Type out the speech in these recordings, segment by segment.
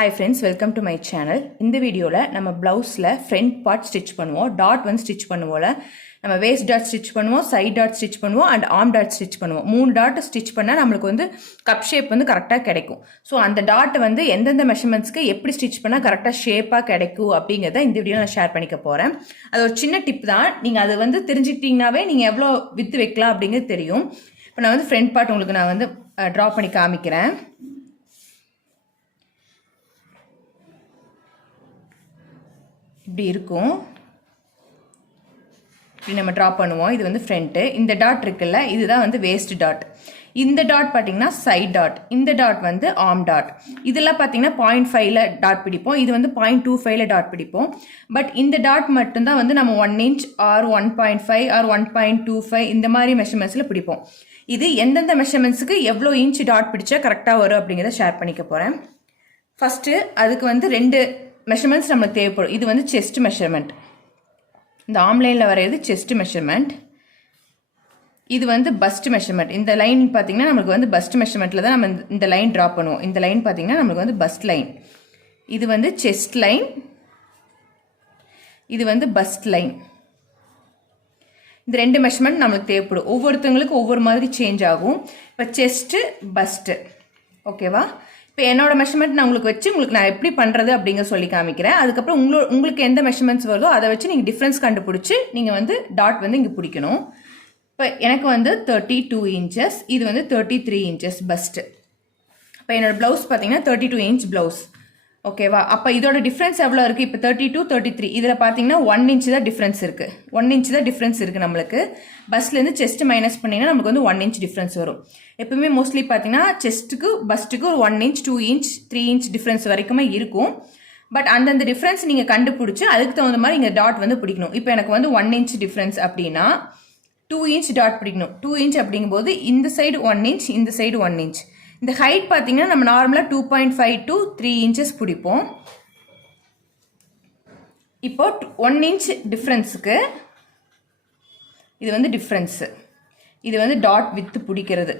Hi friends, welcome to my channel. இந்த வீடியோல நம்ம ப்ளவுஸ்ல ஃப்ரண்ட் பார்ட் ஸ்டிச் பண்ணுவோம். டாட் வந்து ஸ்டிச் பண்ணுவோம்ல. நம்ம வேஸ்ட் டாட் ஸ்டிச் பண்ணுவோம், சைட் டாட் ஸ்டிச் பண்ணுவோம் அண்ட் ஆர்ம் டாட் ஸ்டிச் பண்ணுவோம். 3 டாட் ஸ்டிச் பண்ணால் நம்மளுக்கு வந்து கப் ஷேப் வந்து கரெக்டாக கிடைக்கும். ஸோ அந்த டாட் வந்து எந்தெந்த மெஷர்மெண்ட்ஸ்க்கு எப்படி ஸ்டிச் பண்ணால் கரெக்டாக ஷேப்பாக கிடைக்கும் அப்படிங்கிறத இந்த வீடியோ நான் ஷேர் பண்ணிக்க போகிறேன். அது ஒரு சின்ன டிப் தான். நீங்கள் அது வந்து தெரிஞ்சுக்கிட்டீங்கன்னாவே நீங்கள் எவ்வளோ வித்து வைக்கலாம் அப்படிங்கிறது தெரியும். இப்போ நான் வந்து ஃப்ரண்ட் பார்ட் உங்களுக்கு நான் வந்து ட்ரா பண்ணி காமிக்கிறேன். இப்படி இருக்கும். இப்படி நம்ம ட்ரா பண்ணுவோம். இது வந்து ஃப்ரண்ட்டு. இந்த டாட் இருக்குல்ல, இதுதான் வந்து வேஸ்ட் டாட். இந்த டாட் பார்த்தீங்கன்னா சைட் டாட், இந்த டாட் வந்து ஆர்ம் டாட். இதெல்லாம் பார்த்தீங்கன்னா 0.5ல டாட் பிடிப்போம், இது வந்து 0.25ல டாட் பிடிப்போம். பட் இந்த டாட் மட்டும்தான் வந்து நம்ம 1 inch ஆர் 1.5 ஆர் 1.25 இந்த மாதிரி மெஷர்மெண்ட்ஸில் பிடிப்போம். இது எந்தெந்த மெஷர்மெண்ட்ஸுக்கு எவ்வளோ இன்ச் டாட் பிடிச்சா கரெக்டாக வரும் அப்படிங்கிறத ஷேர் பண்ணிக்க போகிறேன். ஃபஸ்ட்டு அதுக்கு வந்து 2 மெஷர்மெண்ட்ஸ் நமக்கு தேவைப்படும். இது வந்து செஸ்ட் மெஷர்மெண்ட். இந்த ஆம்லைனில் வரைகிறது செஸ்ட் மெஷர்மெண்ட். இது வந்து பஸ்ட் மெஷர்மெண்ட். இந்த லைன் பார்த்தீங்கன்னா நம்மளுக்கு வந்து பஸ்ட் மெஷர்மெண்ட்டில் தான் நம்ம இந்த லைன் ட்ரா பண்ணுவோம். இந்த லைன் பார்த்தீங்கன்னா நம்மளுக்கு வந்து பஸ்ட் லைன். இது வந்து செஸ்ட் லைன், இது வந்து பஸ்ட் லைன். இந்த 2 மெஷர்மெண்ட் நம்மளுக்கு தேவைப்படும். ஒவ்வொருத்தவங்களுக்கு ஒவ்வொரு மாதிரி சேஞ்ச் ஆகும். இப்போ செஸ்ட்டு பஸ்ட்டு, ஓகேவா? இப்போ என்னோட மெஷர்மெண்ட் நான் உங்களுக்கு நான் எப்படி பண்ணுறது அப்படிங்கிற சொல்லி காமிக்கிறேன். அதுக்கப்புறம் உங்களுக்கு எந்த மெஷர்மெண்ட்ஸ் வருதோ அதை வச்சு நீங்கள் டிஃப்ரென்ஸ் கண்டுபிடிச்சி நீங்கள் வந்து டாட் வந்து இங்கே பிடிக்கணும். இப்போ எனக்கு வந்து 32 inches, இது வந்து 33 inches பஸ்ட்டு. இப்போ என்னோட ப்ளவுஸ் பார்த்தீங்கன்னா 32 inch ப்ளவுஸ், ஓகேவா? அப்போ இதோட டிஃப்ரென்ஸ் எவ்வளோ இருக்குது? இப்போ 32, 33 இதில் பார்த்தீங்கன்னா 1 inch தான் டிஃப்ரென்ஸ் இருக்குது. 1 inch தான் டிஃப்ரென்ஸ் இருக்குது நம்மளுக்கு. பஸ்லேருந்து செஸ்ட் மைனஸ் பண்ணிங்கன்னா நமக்கு வந்து 1 inch டிஃப்ரென்ஸ் வரும். எப்பவுமே மோஸ்ட்லி பார்த்தீங்கன்னா செஸ்ட்டுக்கு பஸ்ட்டுக்கு ஒரு 1 inch, 2 inch, 3 inch டிஃப்ரென்ஸ் வரைக்குமே இருக்கும். பட் அந்தந்த டிஃப்ரென்ஸ் நீங்கள் கண்டுபிடிச்சி அதுக்கு தகுந்த மாதிரி இங்கே டாட் வந்து பிடிக்கணும். இப்போ எனக்கு வந்து 1 inch டிஃப்ரென்ஸ் அப்படின்னா 2 inch டாட் பிடிக்கணும். 2 inch அப்படிங்கும்போது இந்த சைடு 1 inch, இந்த சைடு 1 inch. இந்த ஹைட் பார்த்தீங்கன்னா நம்ம நார்மலாக 2.5 to 3 inches பிடிப்போம். இப்போ 1 inch டிஃப்ரென்ஸுக்கு இது வந்து டிஃப்ரென்ஸு, இது வந்து டாட் வித்து பிடிக்கிறது.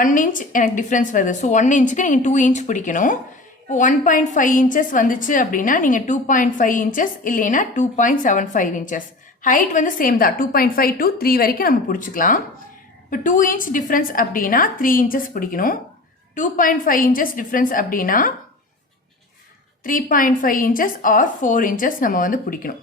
1 inch எனக்கு டிஃப்ரென்ஸ் வருது. ஸோ 1 inchக்கு நீங்கள் 2 inch பிடிக்கணும். இப்போ 1.5 inches வந்துச்சு அப்படின்னா நீங்கள் 2.5 inches இல்லைன்னா 2.75 inches. ஹைட் வந்து சேம் தான், 2.5 to 3 வரைக்கும் நம்ம பிடிச்சிக்கலாம். இப்போ 2 inch டிஃப்ரென்ஸ் அப்படின்னா 3 inches பிடிக்கணும். 2.5 inches டிஃப்ரென்ஸ் அப்படின்னா 3.5 inches ஆர் 4 inches நம்ம வந்து பிடிக்கணும்.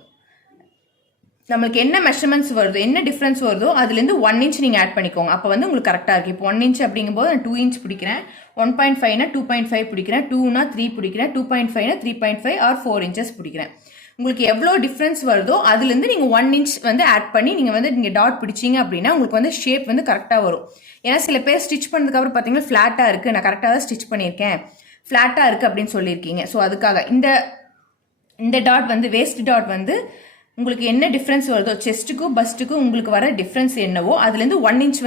நம்மளுக்கு என்ன மெஷர்மெண்ட்ஸ் வருதோ, என்ன டிஃப்ரென்ஸ் வருதோ அதுலேருந்து 1 inch நீங்கள் ஆட் பண்ணிக்கோங்க. அப்போ வந்து உங்களுக்கு கரெக்டாக இருக்குது. இப்போ 1 inch அப்படிங்கும்போது நான் 2 inch பிடிக்கிறேன், 1.5னா 2.5 பிடிக்கிறேன், 2னா 3 பிடிக்கிறேன், 2.5னா 3.5 ஆர் 4 inches பிடிக்கிறேன். உங்களுக்கு எவ்வளோ டிஃப்ரென்ஸ் வருதோ அதுலேருந்து நீங்கள் 1 inch வந்து ஆட் பண்ணி நீங்கள் டாட் பிடிச்சிங்க அப்படின்னா உங்களுக்கு வந்து ஷேப் வந்து கரெக்டாக வரும். ஏன்னா சில பேர் ஸ்டிச் பண்ணதுக்கப்புறம் பார்த்தீங்கன்னா ஃப்ளாட்டாக இருக்குது, நான் கரெக்டாக தான் ஸ்டிச் பண்ணியிருக்கேன், ஃப்ளாட்டாக இருக்குது அப்படின்னு சொல்லியிருக்கீங்க. ஸோ அதுக்காக இந்த டாட் வந்து வேஸ்ட் டாட் வந்து உங்களுக்கு என்ன டிஃப்ரென்ஸ் வருதோ, செஸ்ட்டுக்கும் பஸ்ட்டுக்கும் உங்களுக்கு வர டிஃப்ரென்ஸ் என்னவோ அதுலேருந்து 1 inch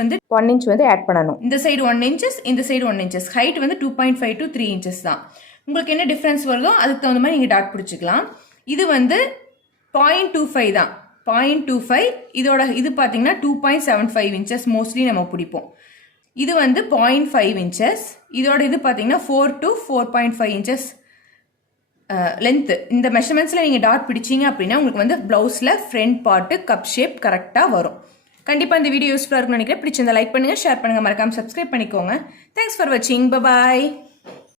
வந்து ஆட் பண்ணணும். இந்த சைடு 1 inches, இந்த சைடு 1 inches. ஹைட் வந்து 2.5 to 3 inches தான். உங்களுக்கு என்ன டிஃப்ரென்ஸ் வருதோ அதுக்கு தகுந்த மாதிரி நீங்கள் டாட் பிடிச்சிக்கலாம். இது வந்து 0.25 தான், 0.25. இது பார்த்தீங்கன்னா 2.75 inches மோஸ்ட்லி நம்ம பிடிப்போம். இது வந்து 0.5 inches. இதோட இது பார்த்தீங்கன்னா 4 to 4.5 inches லென்த்து. இந்த மெஷர்மெண்ட்ஸில் நீங்கள் டாட் பிடிச்சிங்க அப்படின்னா உங்களுக்கு வந்து ப்ளவுஸில் ஃப்ரண்ட் பார்ட்டு கப் ஷேப் கரெக்டாக வரும். கண்டிப்பாக இந்த வீடியோ யூஸ்ஃபுல்லாக இருக்கும்னு நினைக்கிறேன். பிடிச்சிருந்தா லைக் பண்ணுங்கள், ஷேர் பண்ணுங்கள், மறக்காமல் சப்ஸ்கிரைப் பண்ணிக்கோங்க. தேங்க்ஸ் ஃபார் வாட்சிங். பாய்.